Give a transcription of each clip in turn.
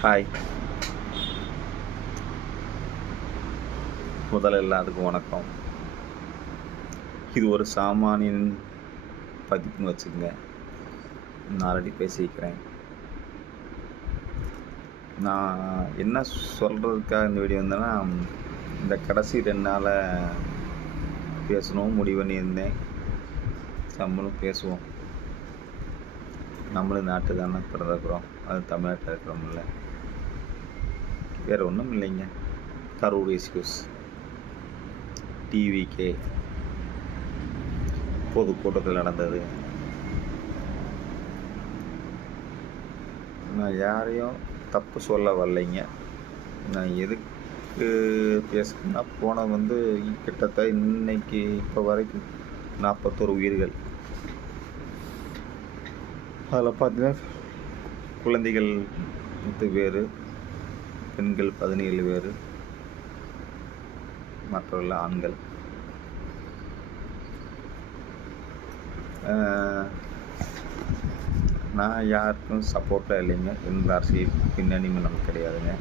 Hi. முதல்ல எல்லாத்துக்கும் வணக்கம். இது ஒரு சாமானியன் பதிப்புன்னு வச்சுக்கங்க. நான் ஆல்ரெடி பேசியிருக்கிறேன். நான் என்ன சொல்கிறதுக்காக இந்த வீடியோ வந்தேன்னா, இந்த கடைசி 2 நாளா பேசணும் முடிவு பண்ணியிருந்தேன். நம்மளும் பேசுவோம். நம்மளும் நாட்டு தானே பிறந்திருக்கிறோம். அது தமிழ்நாட்டில் இருக்கிறோம்ல. வேறு ஒன்றும் இல்லைங்க. கரூர் இஷ்யூஸ், டிவிகே பொதுக்கூட்டத்தில் நடந்தது. நான் யாரையும் தப்பு சொல்ல வரலைங்க. நான் எதுக்கு பேசுகிறேன்னா, போன கிட்டத்தட்ட இன்னைக்கு இப்போ வரைக்கும் 41 உயிர்கள். அதில் பார்த்தீங்கன்னா குழந்தைகள் 10 பேர், பெண்கள் 17 பேர், மற்றவர்கள் ஆண்கள். நான் யாருக்கும் சப்போர்ட்டாக இல்லைங்க. எந்த அரசியல் பின்னணியும் நமக்கு கிடையாதுங்க.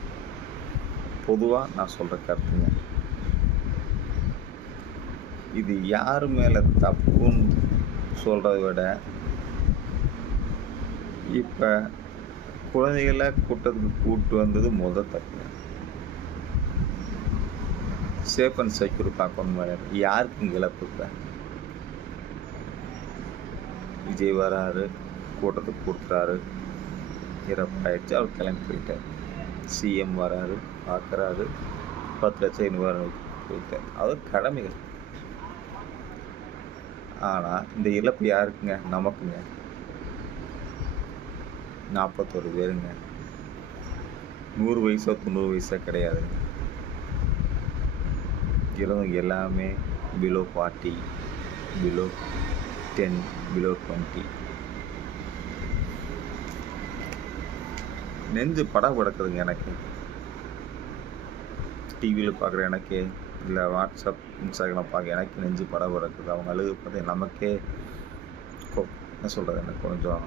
பொதுவாக நான் சொல்கிற கருத்துங்க, இது யார் மேலே தப்புன்னு சொல்கிறத விட, இப்போ குழந்தைகளை கூட்டத்துக்கு கூப்பிட்டு வந்தது தப்புங்க. சேஃப் அண்ட் செக்யூர் பார்க்கணும். யாருக்கும் இழப்பு? இப்போ விஜய் வராரு, கூட்டத்துக்கு கூட்டுறாரு, இறப்பாயிடுச்சு, அவர் கிளம்பி போயிட்டார். சிஎம் வராரு, பார்க்குறாரு, 10 லட்சம் நிவாரணம் போயிட்டார். அவர் கடமைகள். ஆனால் இந்த இழப்பு யாருக்குங்க? நமக்குங்க. 41 பேருங்க. 100 வயசோ 90 வயசோ கிடையாதுங்க. இறந்தவங்க எல்லாமே பிலோ 40, பிலோ 10, பிலோ 20. நெஞ்சு படம் கிடக்குதுங்க எனக்கு. டிவியில் பார்க்குற எனக்கு, இல்லை வாட்ஸ்அப் இன்ஸ்டாகிராம் பார்க்க எனக்கு நெஞ்சு படம் கிடக்குது. அவங்க அழுகு பார்த்து நமக்கே என்ன சொல்கிறது, எனக்கு கொஞ்சம்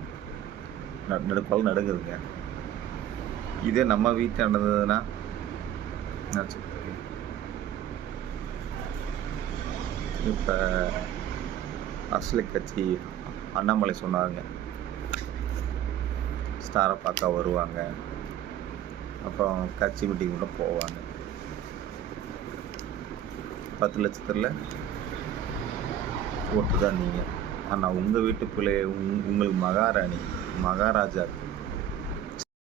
நடுப்பால் நடுங்குதுங்க. இதே நம்ம வீட்டில் நடந்ததுன்னா நினச்சிட்டு இப்போ அரசியல் கட்சி அண்ணாமலை சொன்னாங்க, ஸ்டாரை பார்க்க வருவாங்க, அப்புறம் கட்சி மீட்டிங் கூட போவாங்க. 10 லட்சத்தில் ஓட்டு தான் நீங்கள். ஆனால் உங்கள் வீட்டு பிள்ளை உங்களுக்கு மகாராணி மகாராஜா